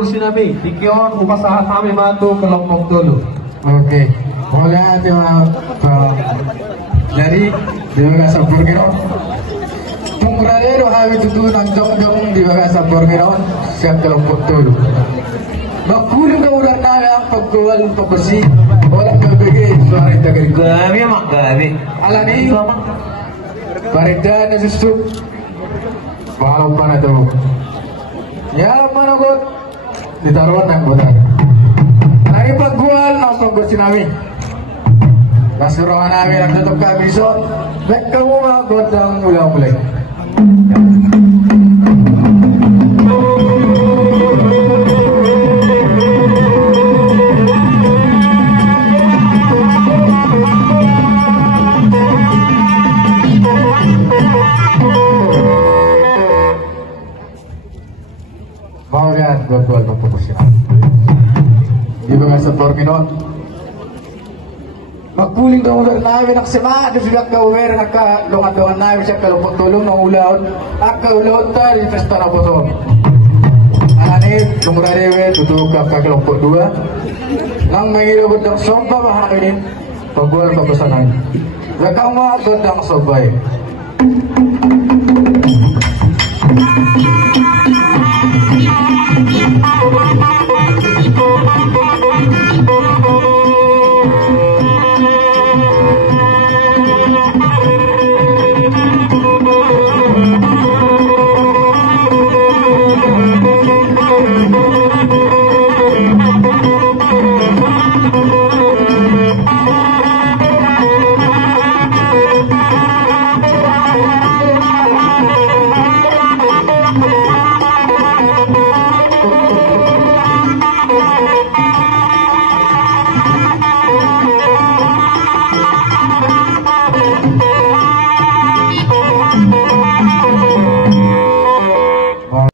kursi nabi dikion upasahan kami matu kelompok dulu. Oke, boleh dari di bagas sabur kiron. Tunggrade do hawi tutu nang jong di bagas sabur kiron siap kelompok dulu. Bakul ka udah naya pagkual pagbersih boleh berbagi suara tagari Gabi mak gabi. alani barida na susu bahaw pa na to ya managot ditaruhan ng bulan ay pagkual ng pagbersih namin nasuruhan namin ang tutup kami so back ka mo mga gotang mula-mulay. Mau lihat buat profesional di bagas sabor kinon magpuling daw ulit namin ang sema doon sila ka-aware nakalungan namin siya kalupot tulong ng ulaon at kaulaon tayo di festa na po to anip lumurarewe tutup ka kalupot dua nang mangilabot ng somba mahaminin pagbuwan papasanan lakang mga gandang sobay.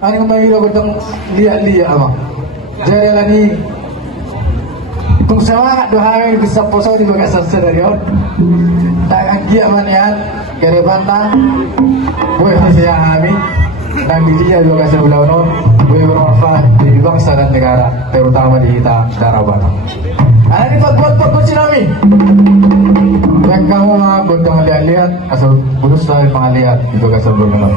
Ano yung mahirap itong liya-liya ama? Jadi lagi kung sama dohain bisa poso di bagas sasararion tak anggia manian kare banta boy hasiya kami dan dia juga sebelaunon boy bermanfaat di bangsa dan negara terutama di kita Daraban. Ada di pagbuat sinami yang kamu gotong lihat-lihat asal bulus dari pengalihat di bagas sebelaunon.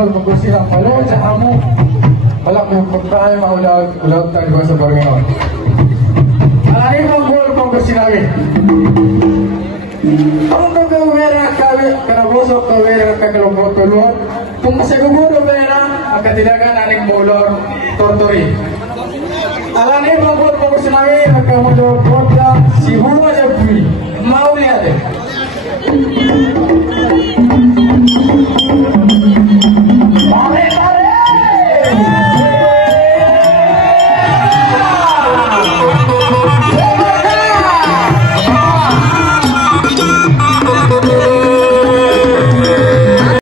gol magkusilang malo sa amo. Wala mo pagkain maulag tayo sa Borneo. Alin ang gol magkusilang. Ang kagawera kawi karabosok kawera kakalobotolon. Kung masaguro vera ang katilagan aning mulor tortori. Alani ang gol magkusilang nagkamulor.